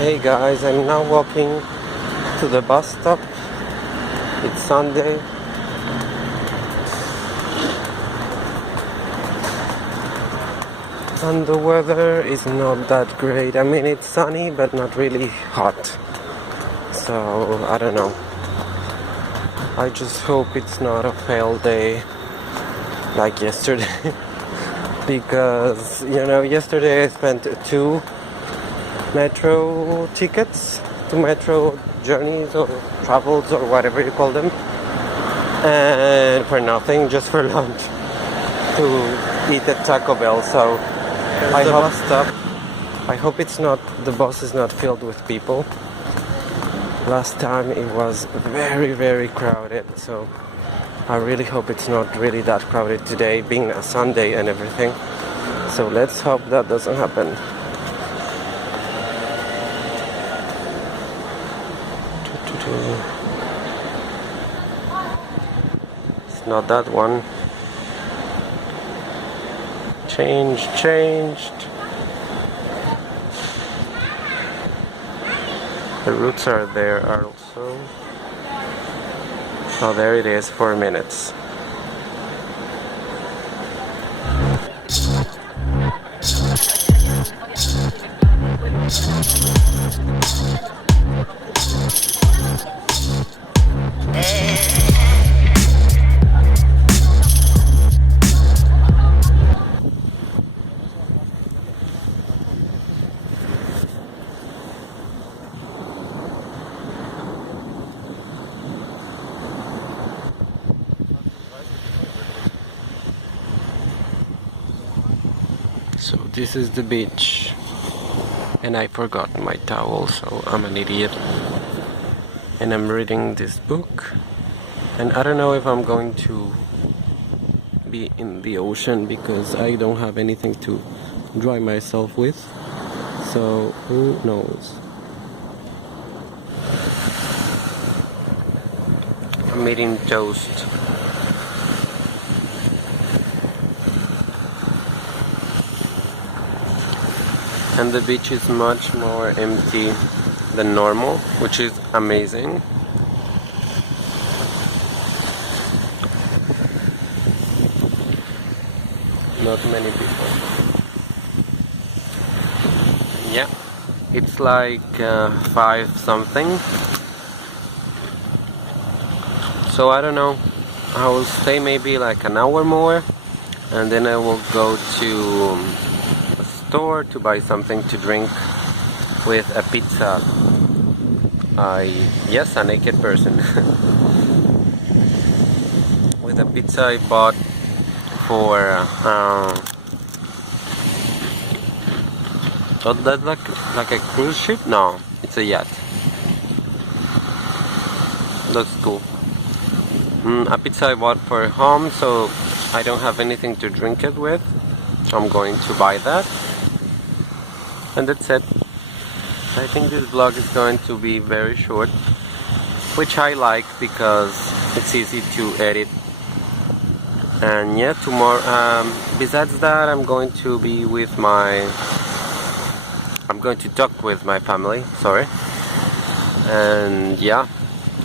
Hey guys, I'm now walking to the bus stop. It's Sunday. And the weather is not that great. I mean, it's sunny, but not really hot. So, I don't know. I just hope it's not a fail day like yesterday. Because, yesterday I spent two metro tickets, two metro journeys or travels or whatever you call them, and for nothing, just for lunch, to eat at Taco Bell. So I hope the bus is not filled with people. Last time it was very, very crowded, so I really hope it's not really that crowded today, being a Sunday and everything. So let's hope that doesn't happen. It's not that one. Changed. The routes are there also. Oh, there it is, 4 minutes. So this is the beach, and I forgot my towel, so I'm an idiot. And I'm reading this book, and I don't know if I'm going to be in the ocean because I don't have anything to dry myself with, so who knows. I'm eating toast. And the beach is much more empty than normal, which is amazing. Not many people. Yeah, it's like 5 something. So I don't know. I will stay maybe like an hour more, and then I will go to store to buy something to drink with a pizza. Yes, a naked person. With a pizza I bought for oh, that's like a cruise ship? No, it's a yacht. That's cool. A pizza I bought for home, so I don't have anything to drink it with, so I'm going to buy that. And that's it. I think this vlog is going to be very short, which I like because it's easy to edit. And yeah, tomorrow, besides that, I'm going to talk with my family, sorry. And yeah,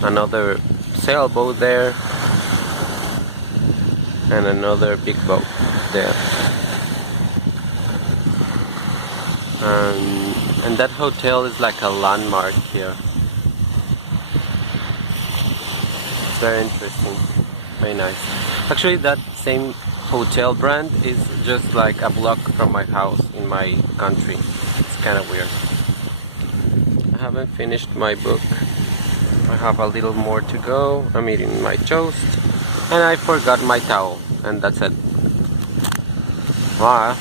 another sailboat there, and another big boat there. And that hotel is like a landmark here. It's very interesting, very nice. Actually, that same hotel brand is just like a block from my house in my country. It's kind of weird. I haven't finished my book. I have a little more to go. I'm eating my toast, and I forgot my towel, and that's it. Wow.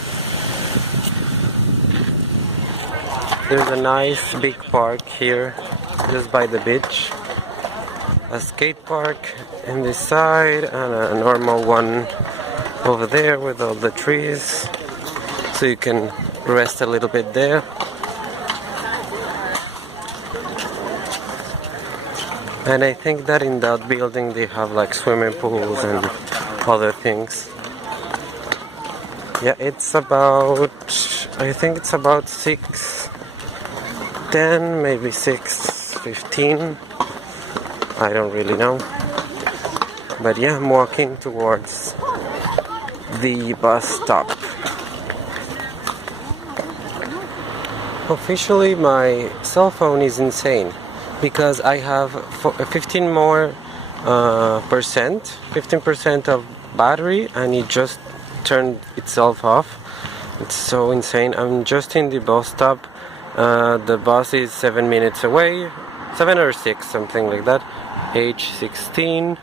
There's a nice big park here, just by the beach. A skate park in this side, and a normal one over there with all the trees, so you can rest a little bit there. And I think that in that building they have like swimming pools and other things. Yeah, I think it's about 6 6:10, maybe 6:15. I don't really know. But yeah, I'm walking towards the bus stop. Officially, my cell phone is insane because I have 15 more percent, 15% of battery, and it just turned itself off. It's so insane. I'm just in the bus stop. The bus is 7 minutes away, 7 or 6, something like that. Age 16.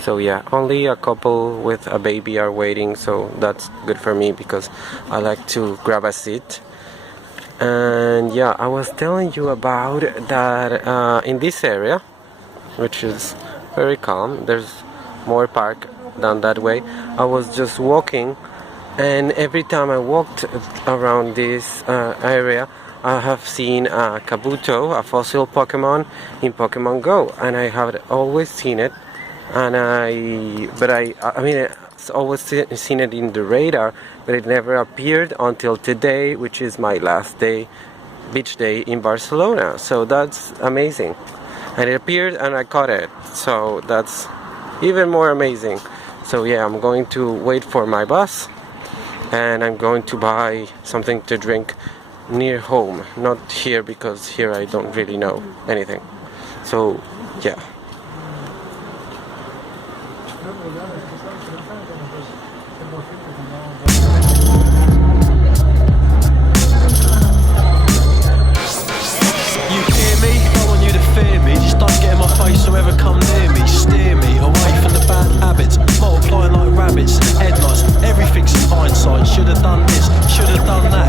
So yeah, only a couple with a baby are waiting, so that's good for me because I like to grab a seat. And yeah, I was telling you about that in this area, which is very calm. There's more park down that way. I was just walking, and every time I walked around this area, I have seen a Kabuto, a fossil Pokemon in Pokemon Go, and I have always seen it. And I mean, I've always seen it in the radar, but it never appeared until today, which is my last day, beach day in Barcelona. So that's amazing. And it appeared and I caught it. So that's even more amazing. So yeah, I'm going to wait for my bus, and I'm going to buy something to drink near home. Not here, because here I don't really know anything. So yeah. You hear me? Don't want you to fear me. Just don't get in my face or ever come near me. Steer me away from the bad habits, multiplying like rabbits, headlights. Everything's in hindsight. Should've done this, should've done that.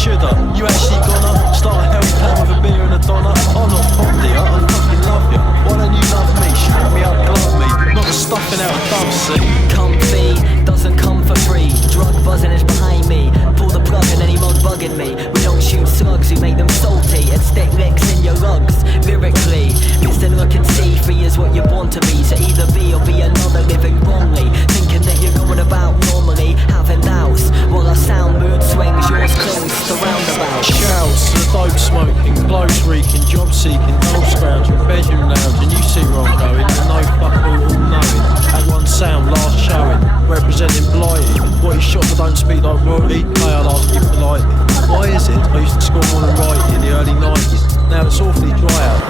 Shoulda. You actually gonna start a health plan with a beer and a doner? I'm not fond of you, I fucking love you. Why don't you love me? Strap me up, glove me. Not the stuffing out of doves, see? Comfy doesn't come for free. Drug buzzing is behind me. Pull the plug and any mug bugging me. We don't shoot slugs, we make them salty and stick licks in your lugs. Lyrically, listen, look and see. Free is what you're born to be. So either be or be another, living wrongly. Thinking that you're going about normally, having doubts. While our sound mood swings, yours clings to roundabouts. Shouts, the dope smoking, blows reeking, job seeking, dole scrounging, bedroom lounge, and you see where I'm going. And no fuck all knowing. At one sound, last showing, representing blighty. What you shot but don't speak like royalty. May I'll ask you politely. Why is it I used to score more than righty in the early 90s? Now it's awfully dry out.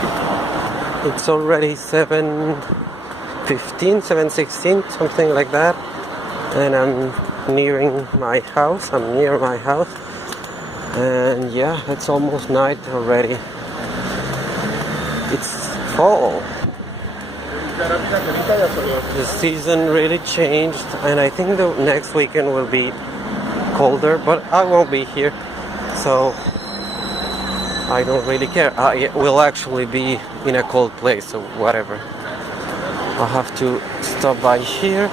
It's already 7:15, 7:16, something like that. And I'm nearing my house. I'm near my house. And yeah, it's almost night already. It's fall. The season really changed, and I think the next weekend will be colder, but I won't be here, so I don't really care. I will actually be in a cold place, so whatever. I'll have to stop by here.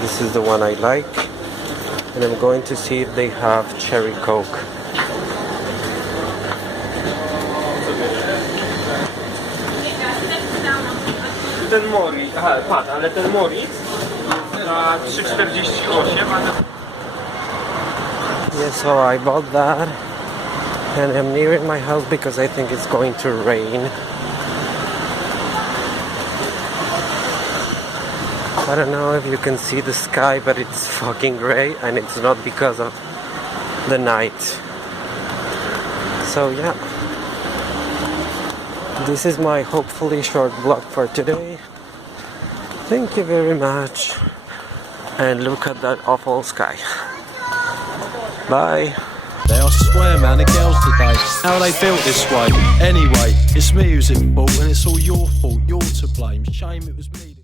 This is the one I like, and I'm going to see if they have cherry coke. Ten Mori, aha, patrz, ale ten Mori za 3,48. Yeah, so I bought that, and I'm nearing my house because I think it's going to rain. I don't know if you can see the sky, but it's fucking gray, and it's not because of the night. So yeah, this is my hopefully short vlog for today. Thank you very much, and look at that awful sky. Bye. I swear, man, the girls today, how are they built this way? Anyway, it's me who's at fault, and it's all your fault. You're to blame. Shame it was me.